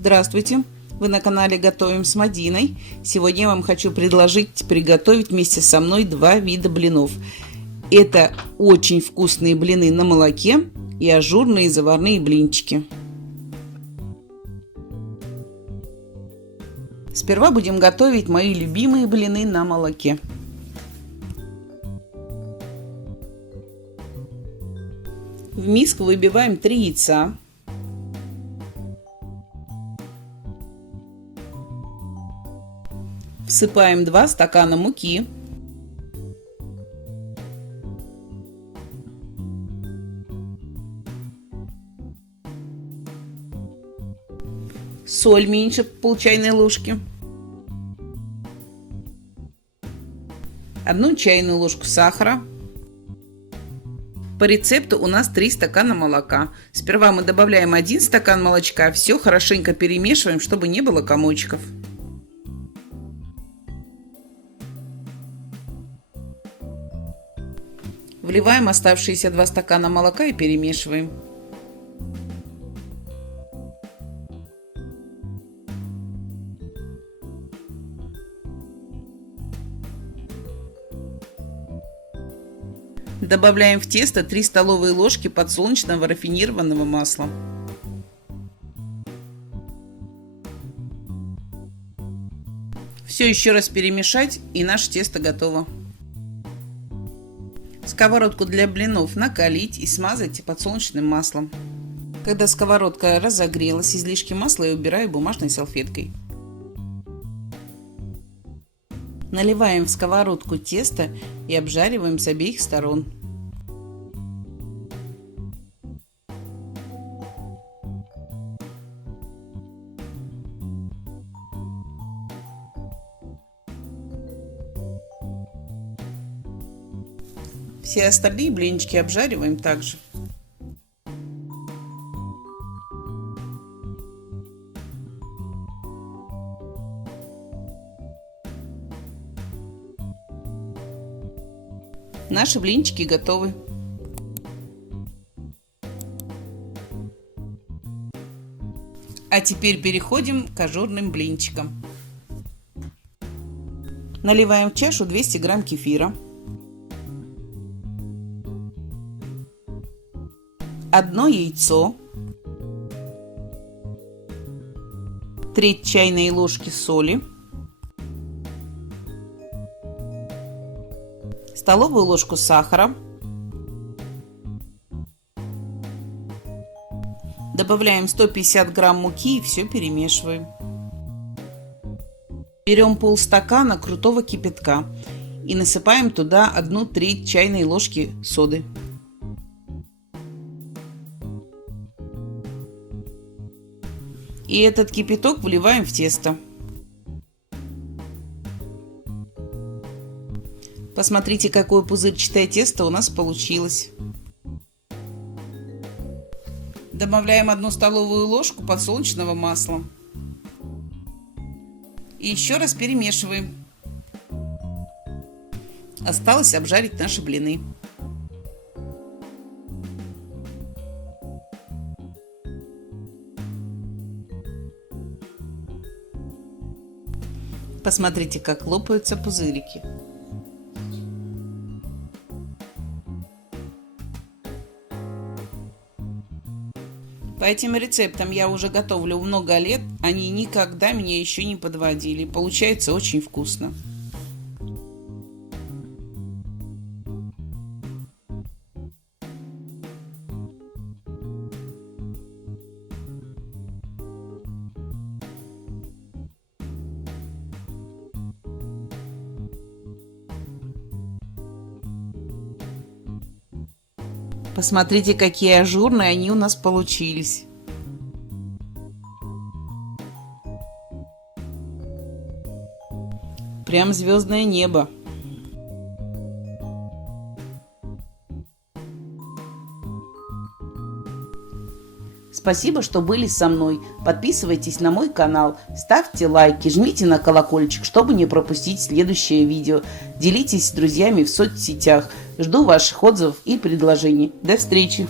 Здравствуйте! Вы на канале Готовим с Мадиной. Сегодня я вам хочу предложить приготовить вместе со мной два вида блинов. Это очень вкусные блины на молоке и ажурные заварные блинчики. Сперва будем готовить мои любимые блины на молоке. В миску выбиваем 3 яйца. Всыпаем 2 стакана муки. Соль меньше пол чайной ложки. 1 чайную ложку сахара. По рецепту у нас 3 стакана молока. Сперва мы добавляем 1 стакан молочка. Все хорошенько перемешиваем, чтобы не было комочков. Вливаем оставшиеся 2 стакана молока и перемешиваем. Добавляем в тесто 3 столовые ложки подсолнечного рафинированного масла. Все еще раз перемешать, и наше тесто готово. Сковородку для блинов накалить и смазать подсолнечным маслом. Когда сковородка разогрелась, излишки масла я убираю бумажной салфеткой. Наливаем в сковородку тесто и обжариваем с обеих сторон. Все остальные блинчики обжариваем также. Наши блинчики готовы. А теперь переходим к ажурным блинчикам. Наливаем в чашу 200 грамм кефира. 1 яйцо, 3 чайные ложки соли, столовую ложку сахара. Добавляем 150 грамм муки и все перемешиваем. Берем полстакана крутого кипятка и насыпаем туда 1/3 чайной ложки соды. И этот кипяток вливаем в тесто. Посмотрите, какое пузырчатое тесто у нас получилось. Добавляем 1 столовую ложку подсолнечного масла. И еще раз перемешиваем. Осталось обжарить наши блины. Посмотрите, как лопаются пузырики. По этим рецептам я уже готовлю много лет. Они никогда меня еще не подводили. Получается очень вкусно. Посмотрите, какие ажурные они у нас получились. Прям звездное небо. Спасибо, что были со мной. Подписывайтесь на мой канал, ставьте лайки, жмите на колокольчик, чтобы не пропустить следующее видео. Делитесь с друзьями в соцсетях. Жду ваших отзывов и предложений. До встречи!